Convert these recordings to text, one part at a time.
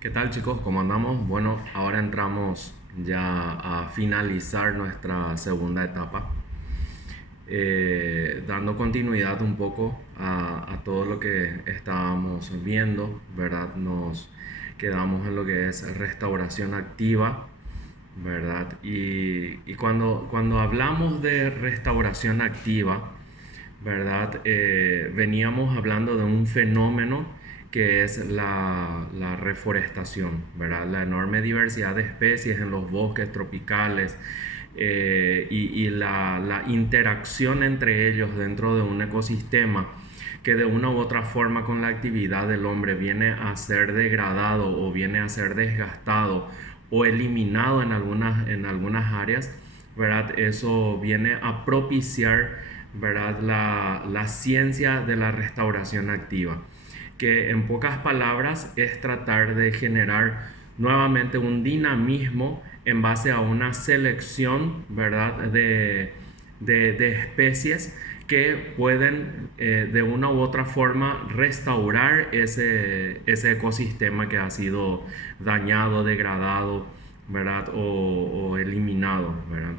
¿Qué tal, chicos? ¿Cómo andamos? Bueno, ahora entramos ya a finalizar nuestra segunda etapa, dando continuidad un poco a todo lo que estábamos viendo, ¿verdad? Nos quedamos en lo que es restauración activa, ¿verdad? Y cuando hablamos de restauración activa, ¿verdad? Veníamos hablando de un fenómeno que es la reforestación, ¿verdad? La enorme diversidad de especies en los bosques tropicales, y la interacción entre ellos dentro de un ecosistema que de una u otra forma con la actividad del hombre viene a ser degradado o viene a ser desgastado o eliminado en algunas áreas, ¿verdad? Eso viene a propiciar, ¿verdad? La ciencia de la restauración activa, que en pocas palabras es tratar de generar nuevamente un dinamismo en base a una selección, ¿verdad? De especies que pueden, de una u otra forma, restaurar ese ecosistema que ha sido dañado, degradado, ¿verdad? O eliminado, ¿verdad?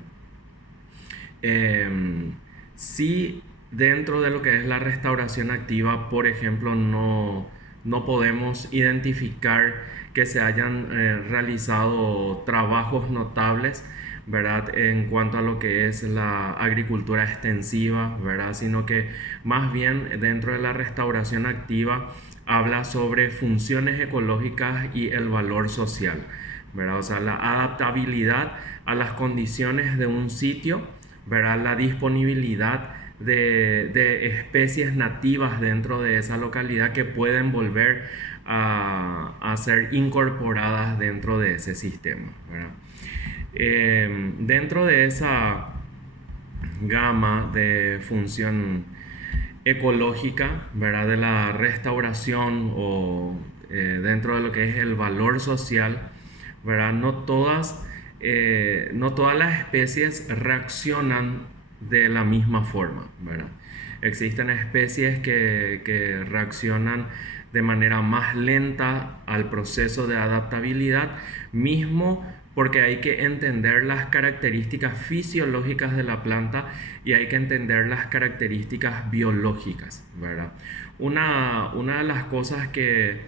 Si dentro de lo que es la restauración activa, por ejemplo, no podemos identificar que se hayan realizado trabajos notables, ¿verdad? En cuanto a lo que es la agricultura extensiva, ¿verdad? Sino que más bien dentro de la restauración activa habla sobre funciones ecológicas y el valor social, ¿verdad? O sea, la adaptabilidad a las condiciones de un sitio, ¿verdad? La disponibilidad de especies nativas dentro de esa localidad que pueden volver a ser incorporadas dentro de ese sistema, ¿verdad? Dentro de esa gama de función ecológica, ¿verdad? De la restauración o dentro de lo que es el valor social, ¿verdad? No todas las especies reaccionan de la misma forma, ¿verdad? Existen especies que reaccionan de manera más lenta al proceso de adaptabilidad, mismo porque hay que entender las características fisiológicas de la planta y hay que entender las características biológicas, ¿verdad? Una de las cosas que,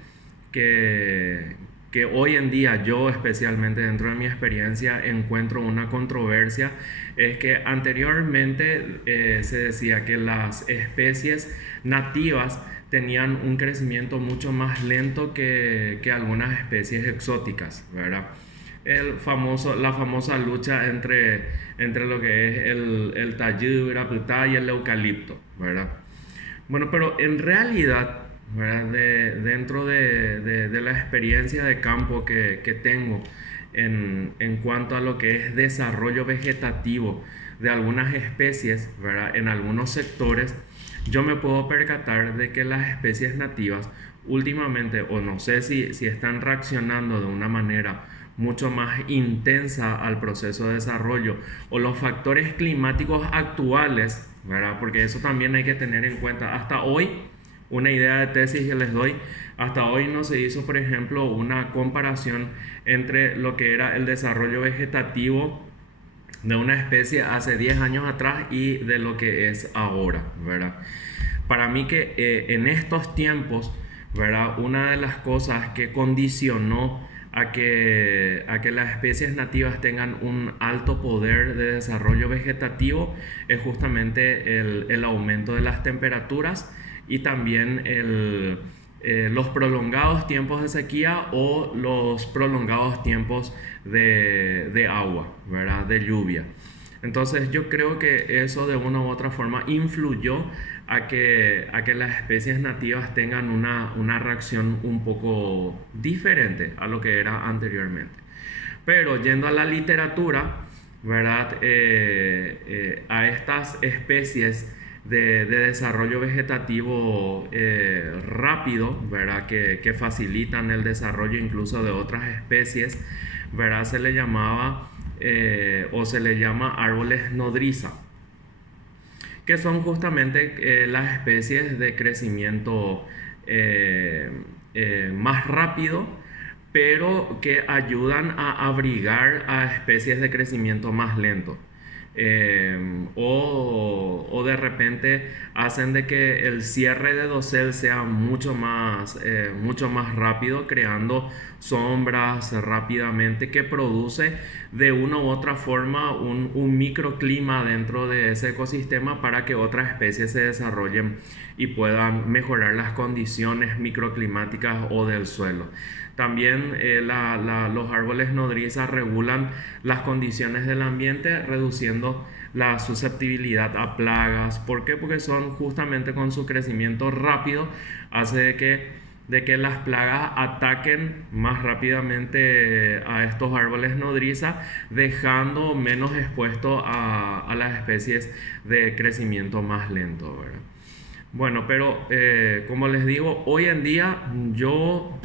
que hoy en día yo, especialmente dentro de mi experiencia, encuentro una controversia es que anteriormente se decía que las especies nativas tenían un crecimiento mucho más lento que algunas especies exóticas, ¿verdad? La famosa lucha entre lo que es el tayú, viraputá y el eucalipto, ¿verdad? Bueno, pero en realidad, ¿verdad? Dentro de la experiencia de campo que tengo en cuanto a lo que es desarrollo vegetativo de algunas especies, ¿verdad? En algunos sectores, yo me puedo percatar de que las especies nativas últimamente, o no sé si están reaccionando de una manera mucho más intensa al proceso de desarrollo, o los factores climáticos actuales, ¿verdad? Porque eso también hay que tener en cuenta. Hasta hoy, una idea de tesis que les doy, hasta hoy no se hizo, por ejemplo, una comparación entre lo que era el desarrollo vegetativo de una especie hace 10 años atrás y de lo que es ahora, ¿verdad? Para mí que en estos tiempos, ¿verdad? Una de las cosas que condicionó a que las especies nativas tengan un alto poder de desarrollo vegetativo es justamente el aumento de las temperaturas y también los prolongados tiempos de sequía o los prolongados tiempos de agua, ¿verdad? De lluvia. Entonces yo creo que eso de una u otra forma influyó a que las especies nativas tengan una reacción un poco diferente a lo que era anteriormente. Pero yendo a la literatura, ¿verdad? A estas especies de desarrollo vegetativo rápido, ¿verdad? Que facilitan el desarrollo incluso de otras especies, ¿verdad? Se le llamaba o se le llama árboles nodriza, que son justamente las especies de crecimiento más rápido, pero que ayudan a abrigar a especies de crecimiento más lento. O de repente hacen de que el cierre de dosel sea mucho más rápido, creando sombras rápidamente, que produce de una u otra forma un microclima dentro de ese ecosistema para que otras especies se desarrollen y puedan mejorar las condiciones microclimáticas o del suelo. También los árboles nodrizas regulan las condiciones del ambiente, reduciendo la susceptibilidad a plagas. ¿Por qué? Porque son justamente con su crecimiento rápido, hace de que las plagas ataquen más rápidamente a estos árboles nodrizas, dejando menos expuesto a las especies de crecimiento más lento, ¿verdad? Bueno, pero como les digo, hoy en día yo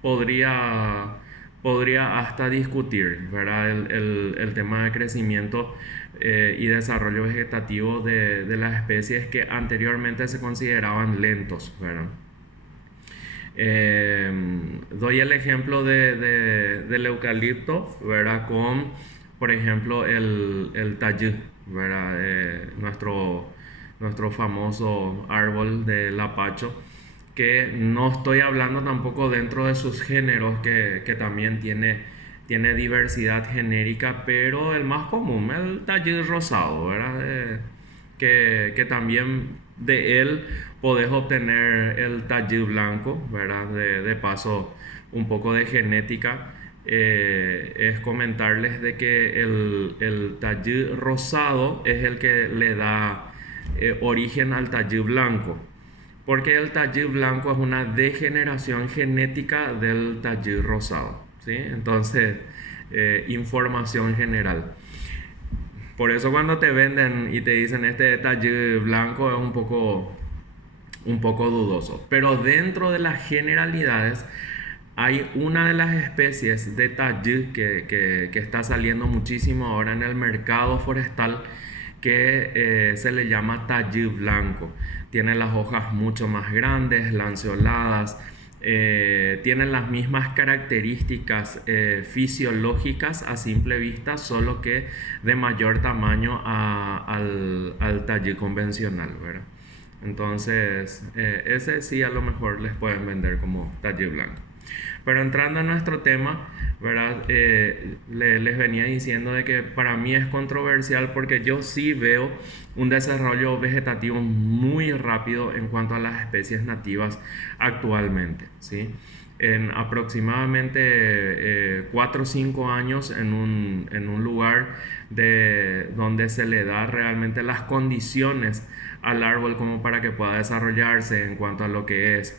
podría, podría hasta discutir, ¿verdad? El tema de crecimiento y desarrollo vegetativo de las especies que anteriormente se consideraban lentos, ¿verdad? Eh, Doy el ejemplo del eucalipto, ¿verdad? Con, por ejemplo, el tayú, ¿verdad? Nuestro famoso árbol del apacho, que no estoy hablando tampoco dentro de sus géneros, que también tiene diversidad genérica, pero el más común, el tallid rosado, ¿verdad? Que también de él podés obtener el tallid blanco, ¿verdad? De paso, un poco de genética. Es comentarles de que el tallid rosado es el que le da origen al tallid blanco, porque el tallid blanco es una degeneración genética del tallid rosado, ¿sí? Entonces, información general. Por eso cuando te venden y te dicen este tallid blanco es un poco dudoso. Pero dentro de las generalidades hay una de las especies de tallid que está saliendo muchísimo ahora en el mercado forestal, que se le llama tallid blanco. Tiene las hojas mucho más grandes, lanceoladas, tienen las mismas características fisiológicas a simple vista, solo que de mayor tamaño al tallid convencional, ¿verdad? Entonces, ese sí a lo mejor les pueden vender como tallid blanco. Pero entrando a nuestro tema, ¿verdad? Les venía diciendo de que para mí es controversial porque yo sí veo un desarrollo vegetativo muy rápido en cuanto a las especies nativas actualmente, ¿sí? En aproximadamente 4 o 5 años en un lugar donde se le da realmente las condiciones al árbol como para que pueda desarrollarse en cuanto a lo que es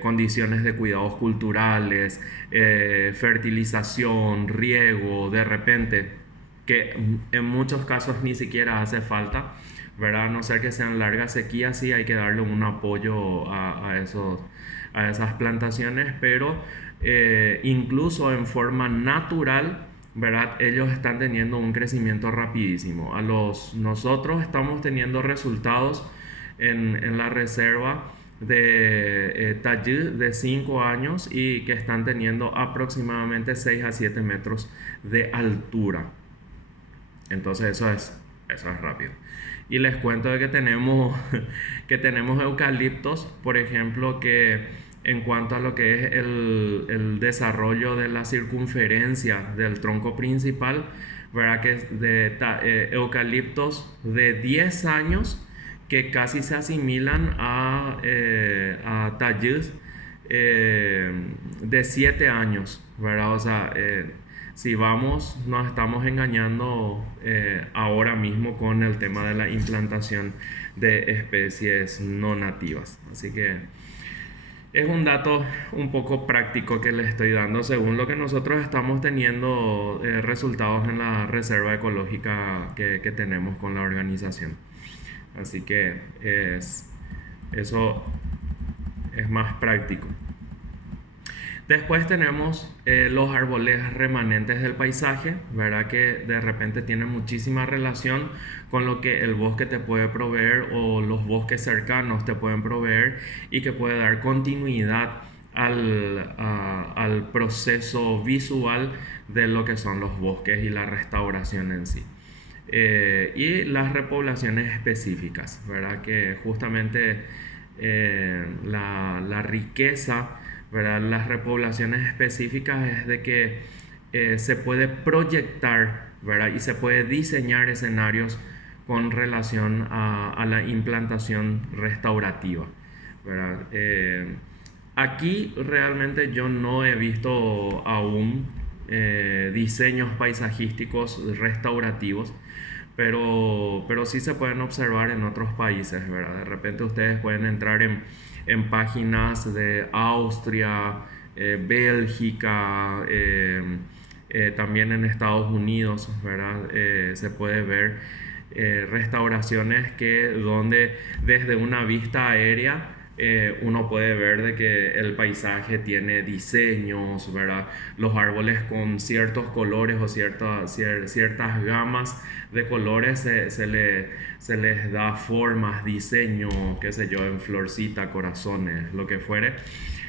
condiciones de cuidados culturales, fertilización, riego, de repente, que en muchos casos ni siquiera hace falta, ¿verdad? A no ser que sean largas sequías, sí hay que darle un apoyo a esas plantaciones, pero incluso en forma natural, ¿verdad? Ellos están teniendo un crecimiento rapidísimo. Nosotros estamos teniendo resultados en la reserva de tallid de 5 años y que están teniendo aproximadamente 6 a 7 metros de altura. Entonces eso es rápido. Y les cuento de que que tenemos eucaliptos, por ejemplo, que en cuanto a lo que es el desarrollo de la circunferencia del tronco principal, ¿verdad? Que es eucaliptos de 10 años que casi se asimilan a tallids de 7 años, ¿verdad? O sea, si nos estamos engañando ahora mismo con el tema de la implantación de especies no nativas. Así que es un dato un poco práctico que les estoy dando según lo que nosotros estamos teniendo resultados en la reserva ecológica que tenemos con la organización. Así que eso es más práctico. Después tenemos los árboles remanentes del paisaje, ¿verdad? Que de repente tienen muchísima relación con lo que el bosque te puede proveer o los bosques cercanos te pueden proveer y que puede dar continuidad al proceso visual de lo que son los bosques y la restauración en sí. Y las repoblaciones específicas, ¿verdad? Que justamente la riqueza, ¿verdad? Las repoblaciones específicas es de que se puede proyectar, ¿verdad? Y se puede diseñar escenarios con relación a la implantación restaurativa, ¿verdad? Aquí realmente yo no he visto aún diseños paisajísticos restaurativos, pero sí se pueden observar en otros países, ¿verdad? De repente ustedes pueden entrar en páginas de Austria, Bélgica, también en Estados Unidos, ¿verdad? Se puede ver restauraciones donde desde una vista aérea uno puede ver de que el paisaje tiene diseños, ¿verdad? Los árboles con ciertos colores o ciertas gamas de colores se les da formas, diseño, qué sé yo, en florcita, corazones, lo que fuere.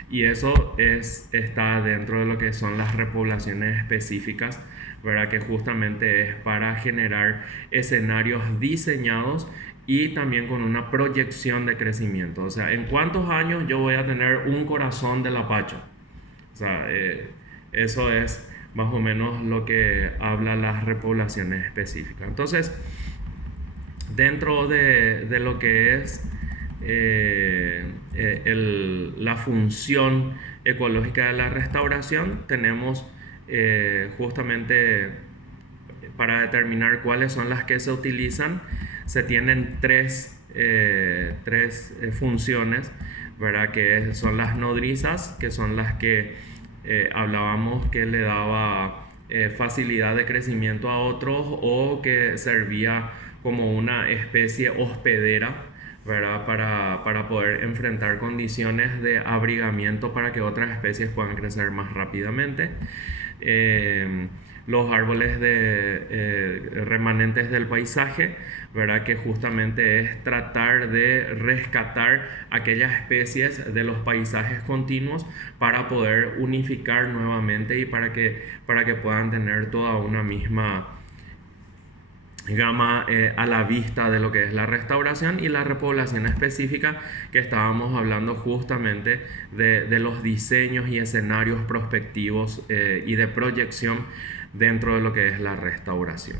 Y eso está dentro de lo que son las repoblaciones específicas, ¿verdad? Que justamente es para generar escenarios diseñados y también con una proyección de crecimiento. O sea, ¿en cuántos años yo voy a tener un corazón del apacho? O sea, eso es más o menos lo que habla las repoblaciones específicas. Entonces, dentro de lo que es la función ecológica de la restauración, tenemos justamente para determinar cuáles son las que se utilizan, se tienen tres funciones, ¿verdad? Que son las nodrizas, que son las que hablábamos que le daba facilidad de crecimiento a otros o que servía como una especie hospedera, ¿verdad? Para poder enfrentar condiciones de abrigamiento para que otras especies puedan crecer más rápidamente. Los árboles remanentes del paisaje, ¿verdad? Que justamente es tratar de rescatar aquellas especies de los paisajes continuos para poder unificar nuevamente y para que puedan tener toda una misma gama a la vista de lo que es la restauración y la repoblación específica, que estábamos hablando justamente de los diseños y escenarios prospectivos y de proyección dentro de lo que es la restauración.